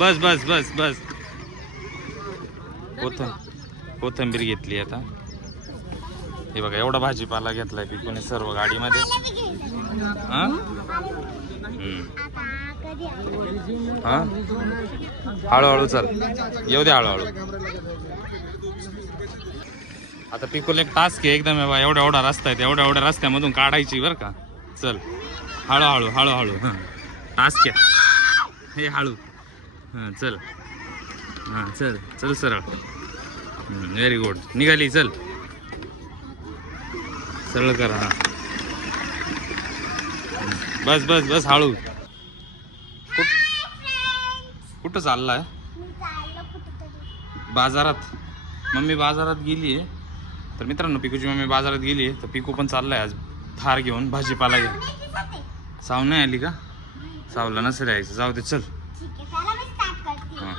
बस बस बस बस. कोथंबीर घेतली आता. हे बघा एवढा भाजीपाला घेतलाय पिकूने सर्व गाडीमध्ये. हा हा हळूहळू चल येऊ दे हळूहळू. आता पिकूला एक टास्क आहे एकदम. एवढा एवढा रस्ता आहे एवढ्या एवढ्या रस्त्यामधून काढायची बरं का. चल हळूहळू हळूहळू. हां टास्क आहे हे हळू. हां चल. हां चल चल सरळ. Very good. निघाली चल सरळ कर. हां बस बस बस हळू. कुठं चाललाय? बाजारात. मम्मी बाजारात गेली आहे. तर मित्रांनो पिकूची मम्मी बाजारात गेली आहे तर पिकू पण चाललाय आज थार घेऊन भाजीपाला घेऊन. साव नाही आली का? सावला नसेल यायचं. जाऊ दे चल. हां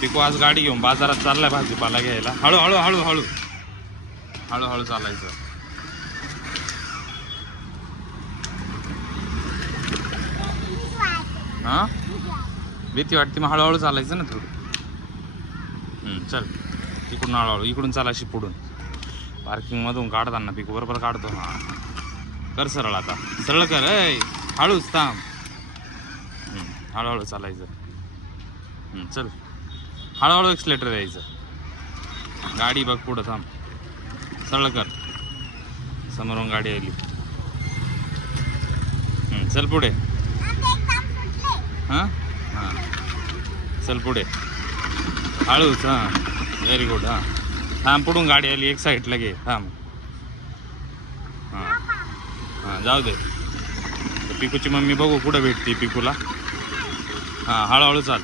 पिकू आज गाडी घेऊन बाजारात चाललाय भाजीपाला घ्यायला. हळू हळू हळू हळू हळूहळू चालायचं. हां भीती वाटते मग हळूहळू चालायचं ना थोडं. चल इकडून हळूहळू इकडून चालायची पुढून. पार्किंगमधून काढताना पिकू बरोबर काढतो. हां कर सरळ. आता सरळ कर. हळूच थांब. हळूहळू चालायचं. चल हळूहळू एक्सलेटर द्यायचं. गाडी बघ पुढं. थांब सरळ कर. समोरून गाडी आली. चल पुढे. हां हां चल पुढे हळूच. हां व्हेरी गुड. हां थांब पुढून गाडी आली एक साईडला घे. थांब. हां हां जाऊ दे. पिकूची मम्मी बघू कुठं भेटते पिकूला. हां हळूहळू चाल.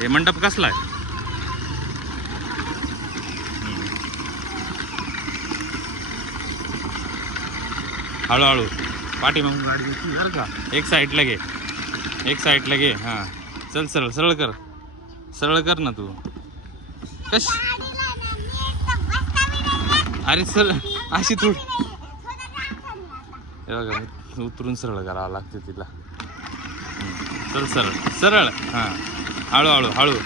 हे मंडप कसला आहे? हळूहळू पाठी मग गाडी घेतली बरं का. एक साईडला घे. एक साईडला घे. हां चल सरळ सरळ कर. सरळ कर ना तू. कश अरे सर अशी थोडी. हे बघा उतरून सरळ करावं लागते तिला. चल सरळ सरळ. हां हळूहळू हळू.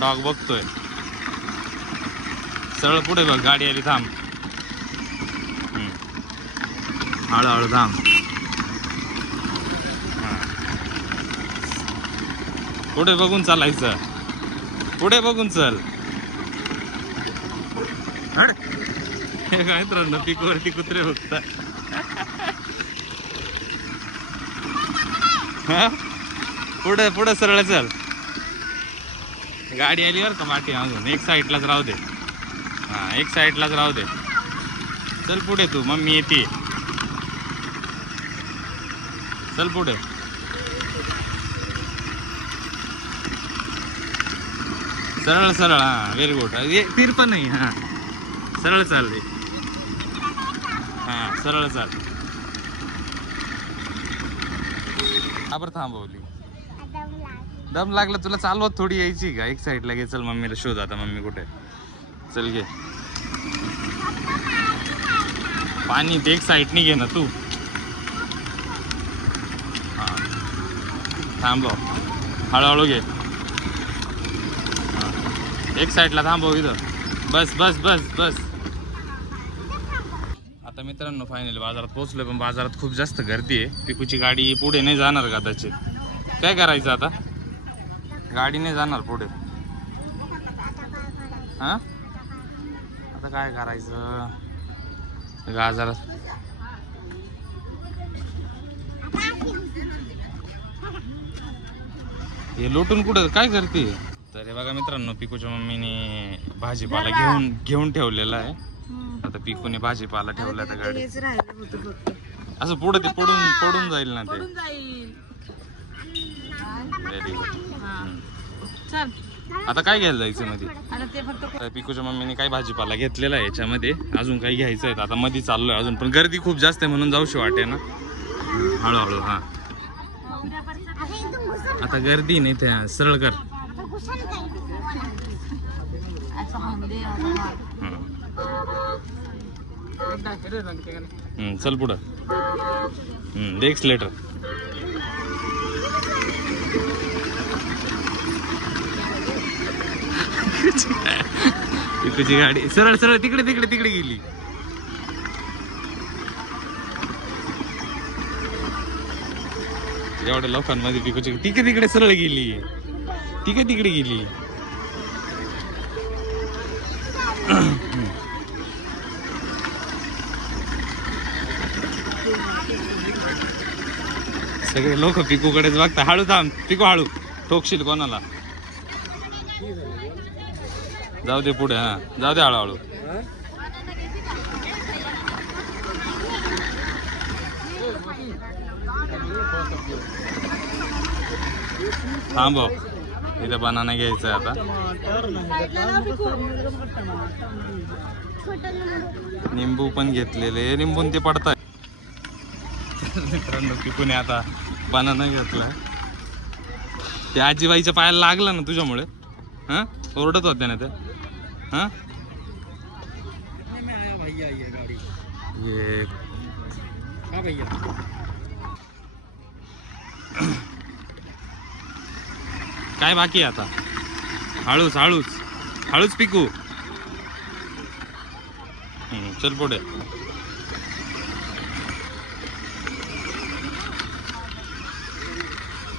डॉग बघतोय. सरळ पुढे बघ गाडी आली. थांब. हळूहळू थांब. हां पुढे बघून चालायचं. पुढे बघून चल. हड हे काय मित्रांनो पिकूवरती कुत्रे बघतात. पुढे पुढे सरळ चल. गाडी आली बरं का पाठी अजून. एक साईडलाच राहू दे. हां एक साईडलाच राहू दे. चल पुढे तू. मम्मी येते. चल पुढे. सरळ सरळ. हां व्हेरी गुड. तीर पण नाही. हां सरळ चाल रे. हां सरळ चाल. आपण थांबवली. दम लागला तुला चालवत थोडी यायची का? एक साईडला घे. चल मम्मीला शोध आता. मम्मी कुठे? चल घे पाणी. ते एक साईडनी घे ना तू. हां थांबव. हळूहळू घे. एक साईडला थांबव इथं. बस बस बस बस. आता मित्रांनो फायनली बाजारात पोहोचलोय. पण बाजारात खूप जास्त गर्दी आहे. पिकूची गाडी पुढे नाही जाणार कदाचित. काय करायचं आता? गाडी नाही जाणार पुढे. हां आता काय करायचं? बाजारात हे लोटून कुठं काय करते? तर हे बघा मित्रांनो पिकूच्या मम्मीने भाजीपाला घेऊन ठेवलेला आहे. आता पिकूने भाजीपाला ठेवला आता गाडी. असं पुढे ते पडून जाईल ना ते. Very good. आता काय घ्यायला जायचं मध्ये? पिकूच्या मम्मीने काय भाजीपाला घेतलेला आहे याच्यामध्ये. अजून काही घ्यायचं आहे. आता मध्ये चाललोय अजून. पण गर्दी खूप जास्त आहे म्हणून जाऊशी वाटे ना. हळूहळू. हां आता गर्दी नाही. त्या सरळ कर. चल पुढं. एक्सलेटर. पिकूची गाडी सरळ सरळ तिकडे तिकडे तिकडे गेली. एवढ्या लोकांमध्ये पिकूची तिकडे तिकडे सरळ गेली. तिकडे तिकडे गेली. सगळे लोक पिकूकडेच बघता. हळू थांब पिकू, हळू ठोकशील कोणाला. जाऊ दे पुढे. हा जाऊ दे हळूहळू. थांबव, इथे बनाना घ्यायचं आता. निंबू पण घेतलेले, निंबून ते पडताय. मित्रांनो पिकूने आता बनाना घेतला. ते आजीबाईच्या पायाला लागलं ना तुझ्यामुळे. हा ओरडत होत्या ना ते. हा ये काय बाकी आहे आता. हळूच हळूच हळूच पिकू. चल पुढे.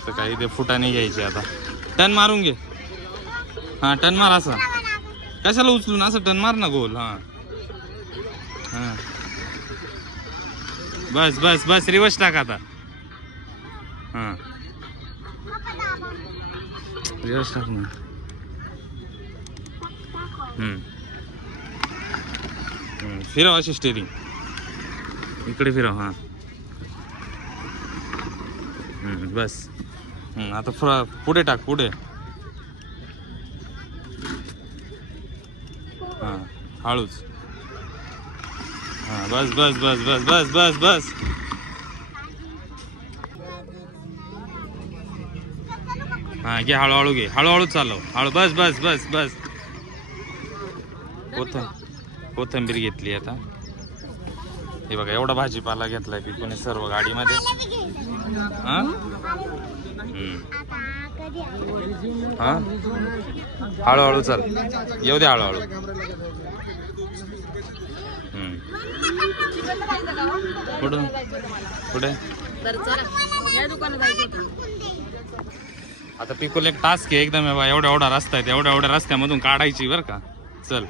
काही ते फुटाने घ्यायचे आता. टन मारून घे. हा टन मार. असं कशाला उचलून असं टन मार ना गोल. हा हा बस बस बस. रिवर्स टाक आता. हा रिवर्स टाक ना. फिरव अशी स्टेरिंग. इकडे फिरव. हा बस. आता पुढे टाक पुढे. हा हळूच. हा बस बस बस बस बस बस बस. हा घे हळूहळू घे. हळूहळू चालव. हळू बस बस बस बस. कोथिंबीर घेतली आता. हे बघा एवढा भाजीपाला घेतलाय पिकूने सर्व गाडीमध्ये. हा हा हळूहळू चाल. येऊ दे हळूहळू. कुठून कुठे. आता पिकूला एक टास्क आहे एकदम. एवढा एवढा रस्ता आहे. एवढ्या एवढ्या रस्त्यामधून काढायची बरं का. चल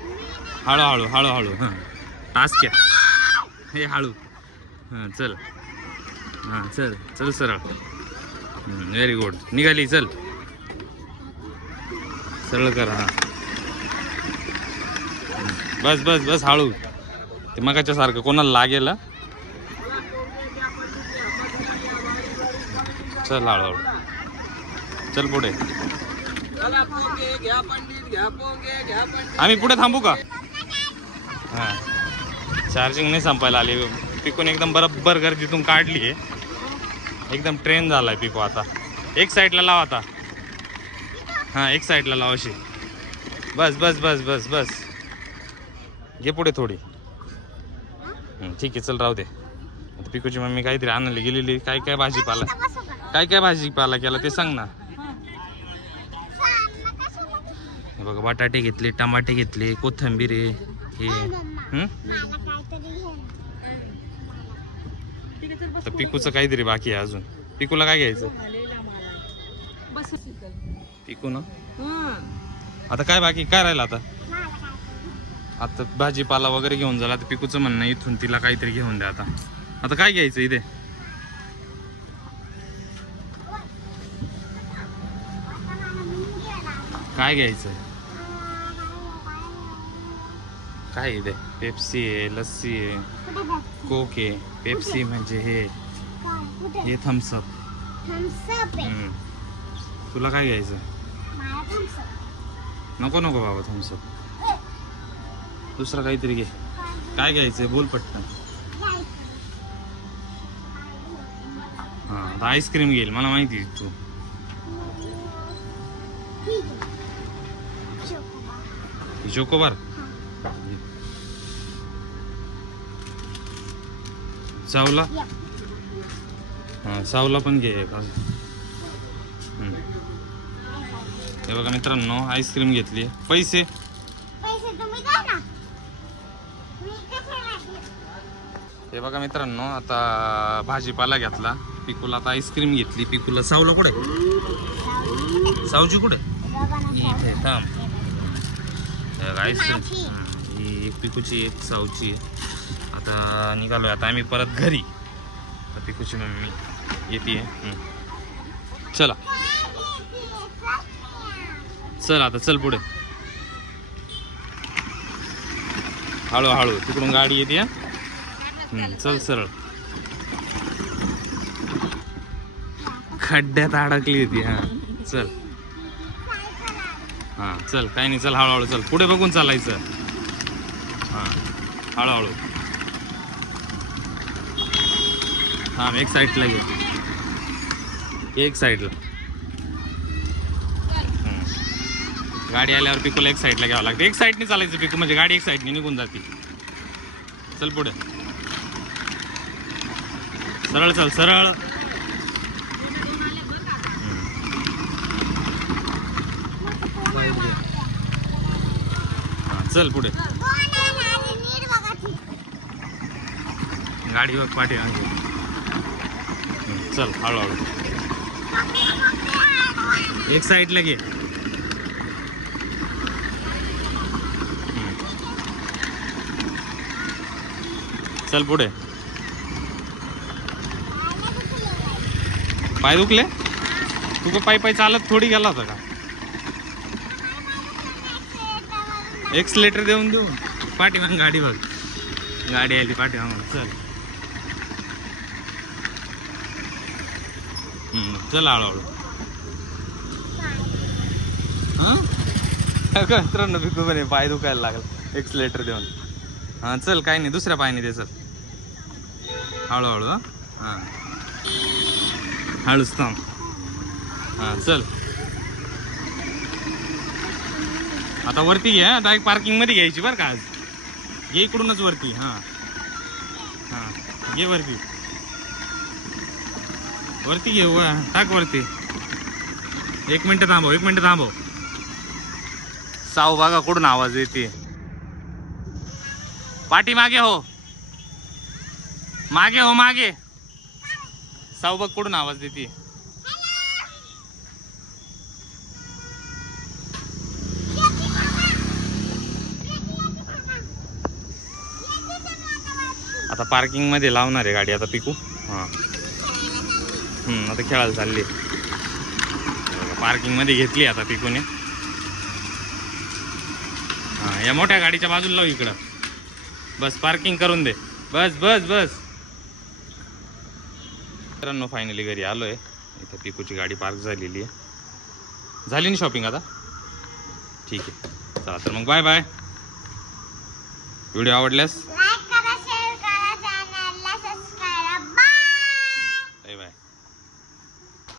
हळूहळू हळूहळू. हां टास्क आहे हे. हळू. हां चल. हां चल चल सरळ. Very good. निघाली. चल सरळ कर. हां बस बस बस. हळू. ते मगाच्या सारखं कोणाला लागेल. चल हळूहळू. चल पुढे. आम्ही पुढे थांबू का. हां चार्जिंग नाही संपायला आली. पिकून एकदम बरोबर गर्दीतून काढली आहे. एकदम ट्रेन झालाय पिकू. आता एक साईडला लाव आता. हां एक साईडला लाव अशी. बस बस बस बस बस. घे पुढे थोडी. ठीक आहे चल राहू दे. आता पिकूची मम्मी काहीतरी आणायला गेलेली. काय काय भाजीपाला काय काय भाजीपाला केला ते सांग ना. हे बघा बटाटे घेतले, टमाटे घेतले, कोथिंबीर आहे हे. तर पिकूचं काहीतरी बाकी आहे अजून. पिकूला काय घ्यायचं. पिकू ना आता काय बाकी काय राहिलं आता. आता भाजीपाला वगैरे घेऊन झाला. आता पिकूचं म्हणणं इथून तिला काहीतरी घेऊन द्या. आता काय घ्यायचं इथे. काय घ्यायचं. काय इथे. पेप्सी आहे, लस्सी आहे, कोक आहे. पेप्सी म्हणजे हे थम्सअप. तुला काय घ्यायचं. नको नको बाबा थम्सअप. दुसरं काहीतरी घे. काय घ्यायचंय बोल पटकन. हां आता आईस्क्रीम घेईल मला माहिती आहे तू. चोकोबार. सावला. हां सावला पण घे. हे बघा मित्रांनो आईस्क्रीम घेतली. पैसे हे बघा मित्रांनो, आता भाजीपाला घेतला. पिकूला आता आईस्क्रीम घेतली. पिकूला सावला कुठे? सावची कुठे? इथे थांब. आईस्क्रीम ही एक पिकूची एक सावची आहे. आता निघालोय आता आम्ही परत घरी. आता पिकूची मम्मी येते. चला चल आता चल पुढे. हळूहळू तिकडून गाडी येते. चल सरळ. खड्ड्यात अडकली होती. हा चल. हा चल काही नाही. चल हळूहळू चल. पुढे बघून चालायचं. हा हळूहळू. हा एक साईडला घे. एक साईडला. गाडी आल्यावर पिकूला एक साईडला घ्यावं लागतं. एक साईडने चालायचं पिकू, म्हणजे गाडी एक साईडने निघून जाते. चल पुढे. सरळ चल सरळ. चल पुढे. गाडी बघ पाठी. चल हळूहळू. एक साईडला घे. चल पुढे. पाय दुखले? तू का पायी चालत थोडी गेला होता का? एक्सलेटर देऊन देऊ. पाठीमाग गाडी बघ. गाडी आली पाठीमाग. चल चल हळूहळू. हा मित्रांनो, पिकू पण पाय दुखायला लागला एक्सलेटर देऊन. हां चल काही नाही. दुसऱ्या पायाने दे. चल हळूहळू. हां हळूच थांब. हां चल. आता वरती घे. आता एक पार्किंग मध्ये घ्यायची बरं का आज. घे इकडूनच वरती. हां हां घे वरती. वरती घे. टाक वरती. एक मिनटं थांबव. एक मिनटं थांबव. साव बघा कुठून आवाज येते. पाठी मागे हो. मागे हो मागे. साव बघ कुठून आवाज देते. आता पार्किंग मध्ये लावणार आहे गाडी आता पिकू. हां आता खेळायला चालली. पार्किंग मध्ये घेतली आता पिकूने. हां या मोठ्या गाडीच्या बाजूला लाव इकडं. बस पार्किंग करून दे. बस बस बस. मित्रांनो फायनली घरी आलोय. इथं पिकूची गाडी पार्क झालेली आहे. झाली ना शॉपिंग आता? ठीक आहे चला तर मग बाय बाय. व्हिडिओ आवडल्यास